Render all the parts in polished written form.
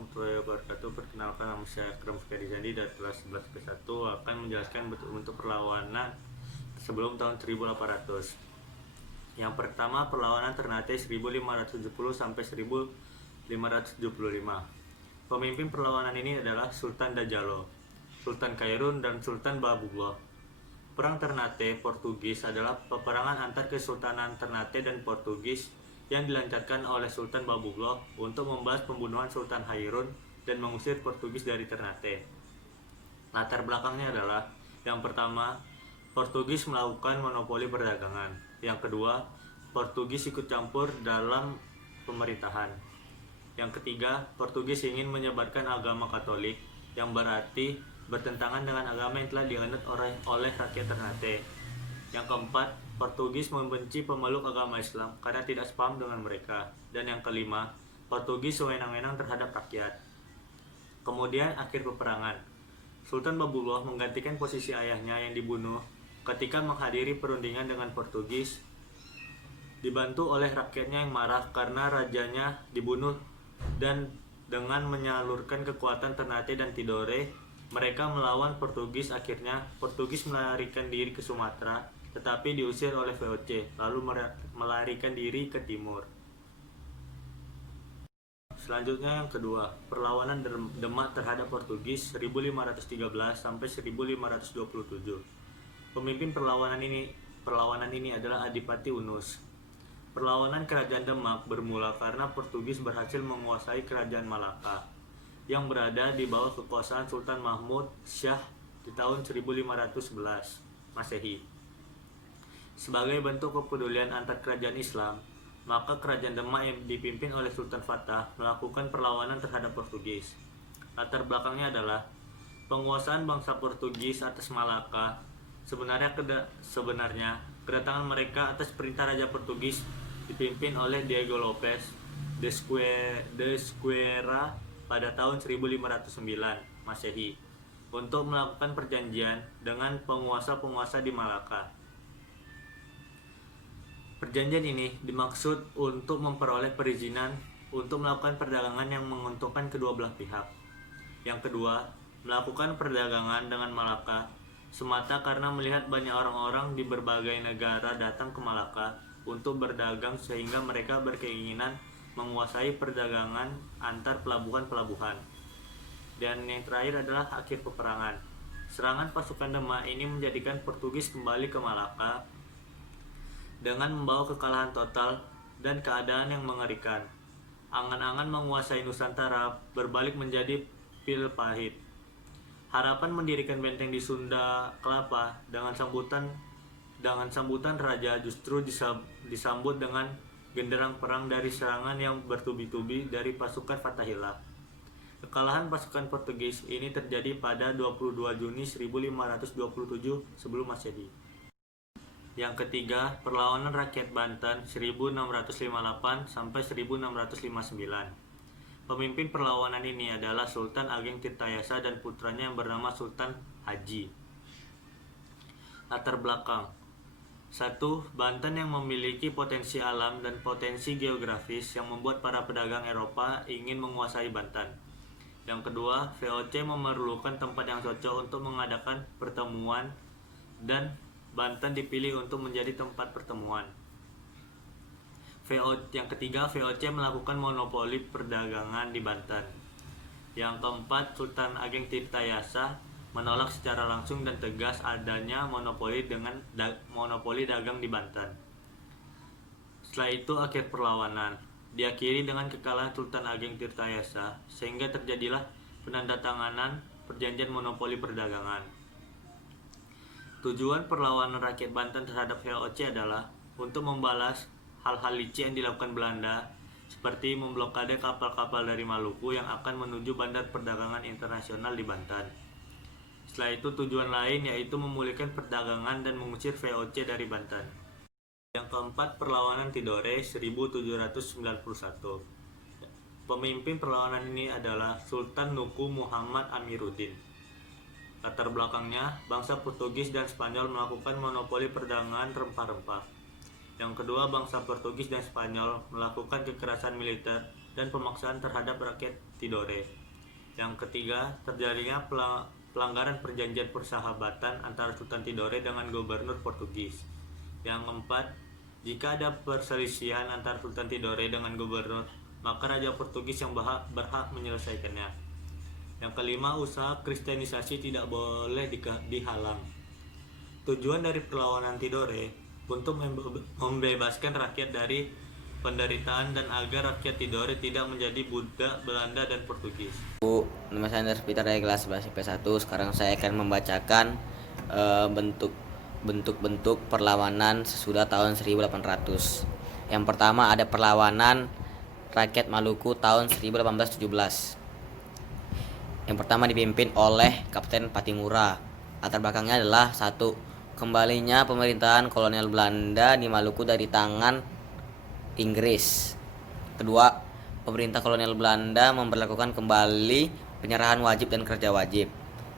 warahmatullahi wabarakatuh. Perkenalkan, nama saya Akram Fikrizandi dari kelas 11 P1 akan menjelaskan bentuk perlawanan sebelum tahun 1800. Yang pertama, perlawanan Ternate 1570 sampai 1575. Pemimpin perlawanan ini adalah Sultan Dajjalo, Sultan Kairun, dan Sultan Babullah. Perang Ternate Portugis adalah peperangan antar Kesultanan Ternate dan Portugis yang dilancarkan oleh Sultan Babullah untuk membalas pembunuhan Sultan Hairun dan mengusir Portugis dari Ternate. Latar belakangnya adalah, yang pertama, Portugis melakukan monopoli perdagangan. Yang kedua, Portugis ikut campur dalam pemerintahan. Yang ketiga, Portugis ingin menyebarkan agama Katolik, yang berarti bertentangan dengan agama yang telah dianut oleh rakyat Ternate. Yang keempat, Portugis membenci pemeluk agama Islam karena tidak sepaham dengan mereka. Dan yang kelima, Portugis sewenang-wenang terhadap rakyat. Kemudian akhir peperangan, Sultan Babullah menggantikan posisi ayahnya yang dibunuh ketika menghadiri perundingan dengan Portugis, dibantu oleh rakyatnya yang marah karena rajanya dibunuh, dan dengan menyalurkan kekuatan Ternate dan Tidore, mereka melawan Portugis. Akhirnya Portugis melarikan diri ke Sumatera, tetapi diusir oleh VOC, lalu melarikan diri ke timur. Selanjutnya yang kedua, perlawanan Demak terhadap Portugis 1513 sampai 1527. Pemimpin perlawanan ini adalah Adipati Unus. Perlawanan kerajaan Demak bermula karena Portugis berhasil menguasai kerajaan Malaka yang berada di bawah kekuasaan Sultan Mahmud Syah di tahun 1511 Masehi. Sebagai bentuk kepedulian antar kerajaan Islam, maka kerajaan Demak yang dipimpin oleh Sultan Fatah melakukan perlawanan terhadap Portugis. Latar belakangnya adalah penguasaan bangsa Portugis atas Malaka. Sebenarnya kedatangan mereka atas perintah Raja Portugis dipimpin oleh Diego Lopes de Esquerra pada tahun 1509 Masehi untuk melakukan perjanjian dengan penguasa-penguasa di Malaka. Perjanjian ini dimaksud untuk memperoleh perizinan untuk melakukan perdagangan yang menguntungkan kedua belah pihak. Yang kedua, melakukan perdagangan dengan Malaka semata karena melihat banyak orang-orang di berbagai negara datang ke Malaka untuk berdagang, sehingga mereka berkeinginan menguasai perdagangan antar pelabuhan-pelabuhan. Dan yang terakhir adalah akhir peperangan. Serangan pasukan Demak ini menjadikan Portugis kembali ke Malaka dengan membawa kekalahan total dan keadaan yang mengerikan. Angan-angan menguasai Nusantara berbalik menjadi pil pahit. Harapan mendirikan benteng di Sunda Kelapa dengan sambutan raja justru disambut dengan genderang perang dari serangan yang bertubi-tubi dari pasukan Fathahillah. Kekalahan pasukan Portugis ini terjadi pada 22 Juni 1527 sebelum Masehi. Yang ketiga, perlawanan rakyat Banten 1658 sampai 1659. Pemimpin perlawanan ini adalah Sultan Ageng Tirtayasa dan putranya yang bernama Sultan Haji. Latar belakang: 1. Banten yang memiliki potensi alam dan potensi geografis yang membuat para pedagang Eropa ingin menguasai Banten. Yang kedua, VOC memerlukan tempat yang cocok untuk mengadakan pertemuan, dan Banten dipilih untuk menjadi tempat pertemuan. Yang ketiga, VOC melakukan monopoli perdagangan di Banten. Yang keempat, Sultan Ageng Tirtayasa menolak secara langsung dan tegas adanya monopoli dagang di Banten. Setelah itu akhir perlawanan diakhiri dengan kekalahan Sultan Ageng Tirtayasa, sehingga terjadilah penandatanganan perjanjian monopoli perdagangan. Tujuan perlawanan rakyat Banten terhadap VOC adalah untuk membalas hal-hal licik yang dilakukan Belanda, seperti memblokade kapal-kapal dari Maluku yang akan menuju bandar perdagangan internasional di Banten. Setelah itu tujuan lain yaitu memulihkan perdagangan dan mengusir VOC dari Banten. Yang keempat, perlawanan Tidore 1791. Pemimpin perlawanan ini adalah Sultan Nuku Muhammad Amiruddin. Latar belakangnya, bangsa Portugis dan Spanyol melakukan monopoli perdagangan rempah-rempah. Yang kedua, bangsa Portugis dan Spanyol melakukan kekerasan militer dan pemaksaan terhadap rakyat Tidore. Yang ketiga, terjadinya pelanggaran perjanjian persahabatan antara Sultan Tidore dengan gubernur Portugis. Yang keempat, jika ada perselisihan antara Sultan Tidore dengan gubernur, maka Raja Portugis yang berhak menyelesaikannya. Yang kelima, usaha kristenisasi tidak boleh dihalang. Tujuan dari perlawanan Tidore untuk membebaskan rakyat dari penderitaan dan agar rakyat Tidore tidak menjadi budak Belanda dan Portugis. Nama saya Anders Peter dari kelas 11 IP1. Sekarang saya akan membacakan bentuk-bentuk perlawanan sesudah tahun 1800. Yang pertama ada perlawanan rakyat Maluku tahun 1817. Yang pertama dipimpin oleh Kapten Patimura. Latar belakangnya adalah satu, kembalinya pemerintahan kolonial Belanda di Maluku dari tangan Inggris. Kedua, pemerintah kolonial Belanda memberlakukan kembali penyerahan wajib dan kerja wajib.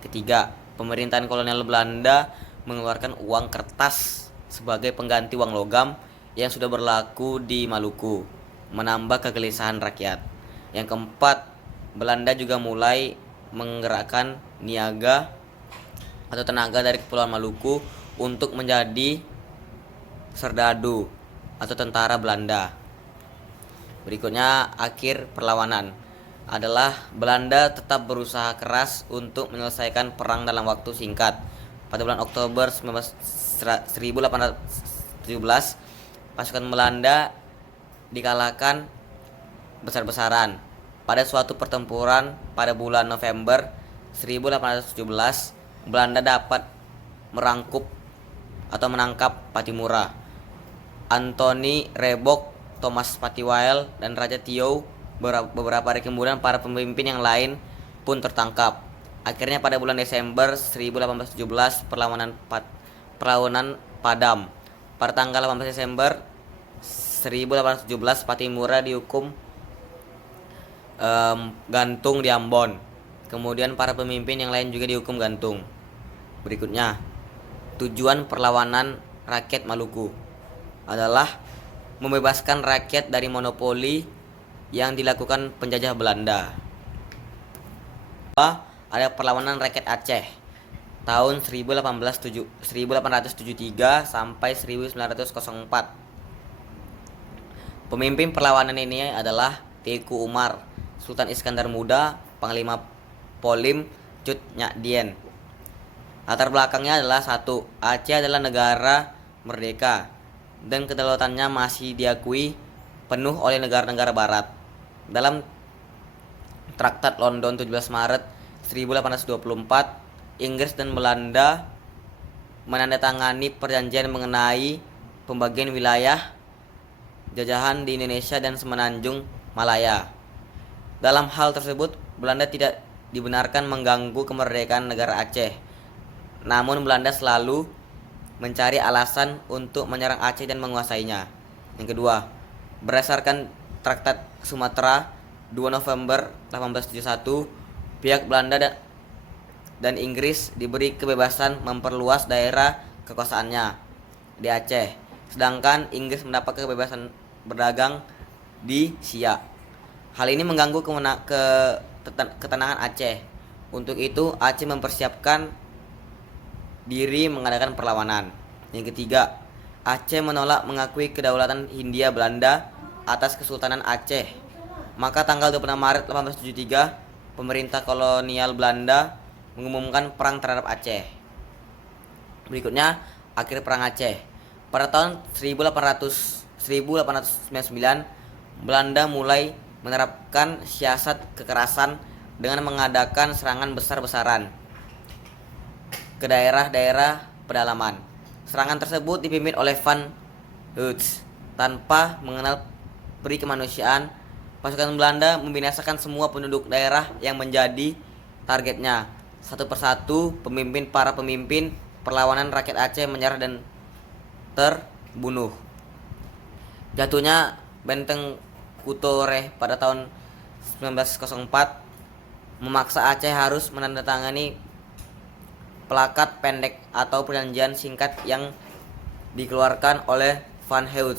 Ketiga, pemerintahan kolonial Belanda mengeluarkan uang kertas sebagai pengganti uang logam yang sudah berlaku di Maluku, menambah kegelisahan rakyat. Yang keempat, Belanda juga mulai menggerakkan niaga atau tenaga dari Kepulauan Maluku untuk menjadi serdadu atau tentara Belanda. Berikutnya, akhir perlawanan adalah Belanda tetap berusaha keras untuk menyelesaikan perang dalam waktu singkat. Pada bulan Oktober 1817, pasukan Belanda dikalahkan besar-besaran. Pada suatu pertempuran pada bulan November 1817, Belanda dapat menangkap Patimura, Anthony Rebok, Thomas Patiwael, dan Raja Tiou. Beberapa hari kemudian para pemimpin yang lain pun tertangkap. Akhirnya pada bulan Desember 1817 perlawanan padam. Pada tanggal 18 Desember 1817 Patimura dihukum gantung di Ambon. Kemudian para pemimpin yang lain juga dihukum gantung. Berikutnya, tujuan perlawanan rakyat Maluku adalah membebaskan rakyat dari monopoli yang dilakukan penjajah Belanda. Ada perlawanan rakyat Aceh tahun 1873 sampai 1904. Pemimpin perlawanan ini adalah Teuku Umar, Sultan Iskandar Muda, Panglima Polim Cut Nyak Dien. Latar belakangnya adalah satu, Aceh adalah negara merdeka dan kedaulatannya masih diakui penuh oleh negara-negara barat. Dalam Traktat London 17 Maret 1824, Inggris dan Belanda menandatangani perjanjian mengenai pembagian wilayah jajahan di Indonesia dan Semenanjung Malaya. Dalam hal tersebut, Belanda tidak dibenarkan mengganggu kemerdekaan negara Aceh. Namun Belanda selalu mencari alasan untuk menyerang Aceh dan menguasainya. Yang kedua, berdasarkan Traktat Sumatera 2 November 1871, pihak Belanda dan Inggris diberi kebebasan memperluas daerah kekuasaannya di Aceh, sedangkan Inggris mendapat kebebasan berdagang di Siak. Hal ini mengganggu ketenangan Aceh. Untuk itu, Aceh mempersiapkan diri mengadakan perlawanan. Yang ketiga, Aceh menolak mengakui kedaulatan Hindia Belanda atas Kesultanan Aceh. Maka tanggal 26 Maret 1873, pemerintah kolonial Belanda mengumumkan perang terhadap Aceh. Berikutnya, akhir perang Aceh. Pada tahun 1899, Belanda mulai menerapkan siasat kekerasan dengan mengadakan serangan besar-besaran ke daerah-daerah pedalaman. Serangan tersebut dipimpin oleh Van Heut. Tanpa mengenal peri kemanusiaan, pasukan Belanda membinasakan semua penduduk daerah yang menjadi targetnya. Satu persatu, para pemimpin perlawanan rakyat Aceh menyerah dan terbunuh. Jatuhnya benteng Kutoreh pada tahun 1904 memaksa Aceh harus menandatangani plakat pendek atau perjanjian singkat yang dikeluarkan oleh Van Heut.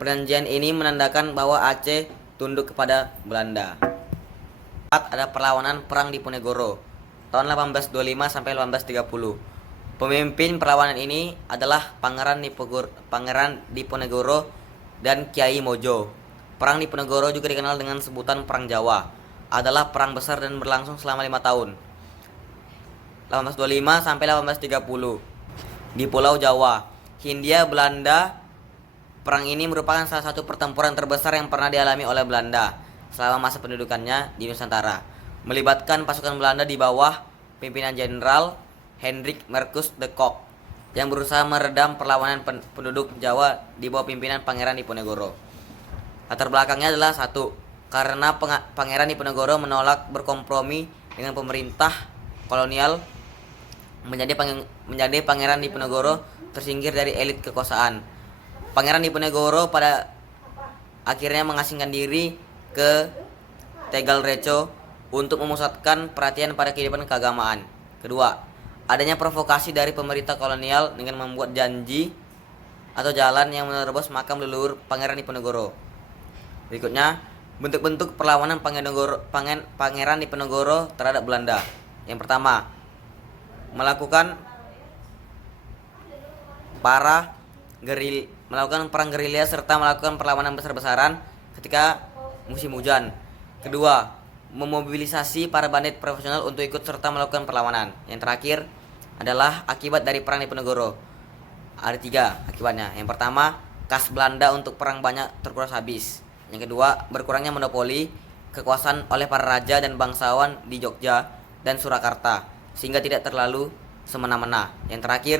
Perjanjian ini menandakan bahwa Aceh tunduk kepada Belanda. 4. Ada perlawanan Perang Diponegoro tahun 1825 sampai 1830. Pemimpin perlawanan ini adalah Pangeran Diponegoro dan Kiai Mojo. Perang Diponegoro juga dikenal dengan sebutan Perang Jawa. Adalah perang besar dan berlangsung selama 5 tahun. 1825 sampai 1830. Di Pulau Jawa, Hindia Belanda. Perang ini merupakan salah satu pertempuran terbesar yang pernah dialami oleh Belanda selama masa pendudukannya di Nusantara. Melibatkan pasukan Belanda di bawah pimpinan Jenderal Hendrik Marcus de Kock yang berusaha meredam perlawanan penduduk Jawa di bawah pimpinan Pangeran Diponegoro. Latar belakangnya adalah satu, karena Pangeran Diponegoro menolak berkompromi dengan pemerintah kolonial. Menjadi Pangeran Diponegoro tersingkir dari elit kekuasaan. Pangeran Diponegoro pada akhirnya mengasingkan diri ke Tegal Reco untuk memusatkan perhatian pada kehidupan keagamaan. Kedua, adanya provokasi dari pemerintah kolonial dengan membuat janji atau jalan yang menerobos makam leluhur Pangeran Diponegoro. Berikutnya, bentuk-bentuk perlawanan Pangeran Diponegoro terhadap Belanda. Yang pertama, melakukan perang gerilya serta melakukan perlawanan besar-besaran ketika musim hujan. Kedua, memobilisasi para bandit profesional untuk ikut serta melakukan perlawanan. Yang terakhir adalah akibat dari Perang Diponegoro. Ada 3 akibatnya. Yang pertama, kas Belanda untuk perang banyak terkuras habis. Yang kedua, berkurangnya monopoli kekuasaan oleh para raja dan bangsawan di Jogja dan Surakarta, sehingga tidak terlalu semena-mena. Yang terakhir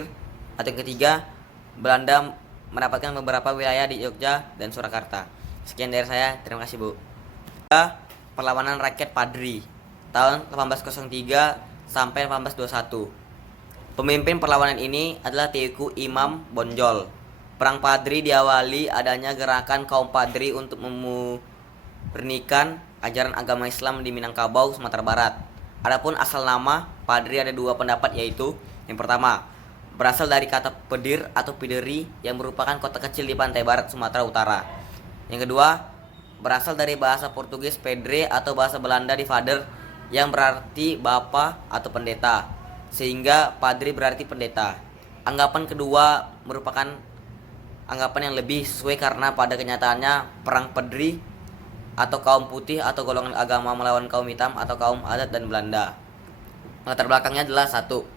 atau yang ketiga, Belanda mendapatkan beberapa wilayah di Jogja dan Surakarta. Sekian dari saya, terima kasih Bu. Perlawanan rakyat Padri tahun 1803 sampai 1821. Pemimpin perlawanan ini adalah Teuku Imam Bonjol. Perang Padri diawali adanya gerakan kaum Padri untuk memurnikan ajaran agama Islam di Minangkabau, Sumatera Barat. Adapun asal nama Padri ada 2 pendapat, yaitu yang pertama, berasal dari kata Pedir atau Pideri yang merupakan kota kecil di pantai barat Sumatera Utara. Yang kedua, berasal dari bahasa Portugis Pedre atau bahasa Belanda di Vader yang berarti bapa atau pendeta, sehingga Padri berarti pendeta. Anggapan kedua merupakan anggapan yang lebih sesuai karena pada kenyataannya perang Padri atau kaum putih atau golongan agama melawan kaum hitam atau kaum adat dan Belanda. Latar belakangnya adalah satu,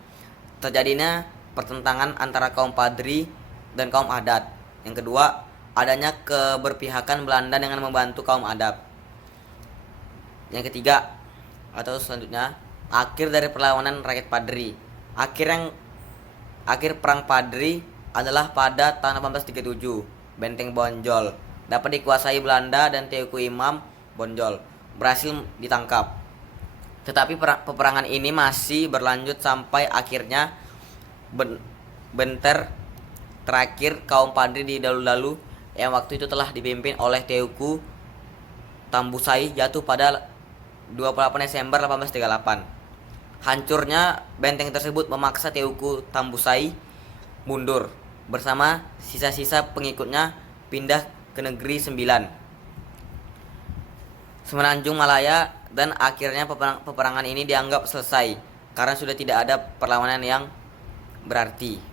terjadinya pertentangan antara kaum Padri dan kaum adat. Yang kedua, adanya keberpihakan Belanda dengan membantu kaum adat. Yang ketiga atau selanjutnya, akhir dari perlawanan rakyat Padri. Akhir perang Padri adalah pada tahun 1837. Benteng Bonjol dapat dikuasai Belanda dan Teuku Imam Bonjol berhasil ditangkap. Tetapi peperangan ini masih berlanjut sampai akhirnya benter terakhir kaum Padri di Dalu-Dalu yang waktu itu telah dipimpin oleh Teuku Tambusai jatuh pada 28 Desember 1838. Hancurnya benteng tersebut memaksa Teuku Tambusai mundur bersama sisa-sisa pengikutnya pindah ke Negeri Sembilan, Semenanjung Malaya, dan akhirnya peperangan ini dianggap selesai karena sudah tidak ada perlawanan yang berarti.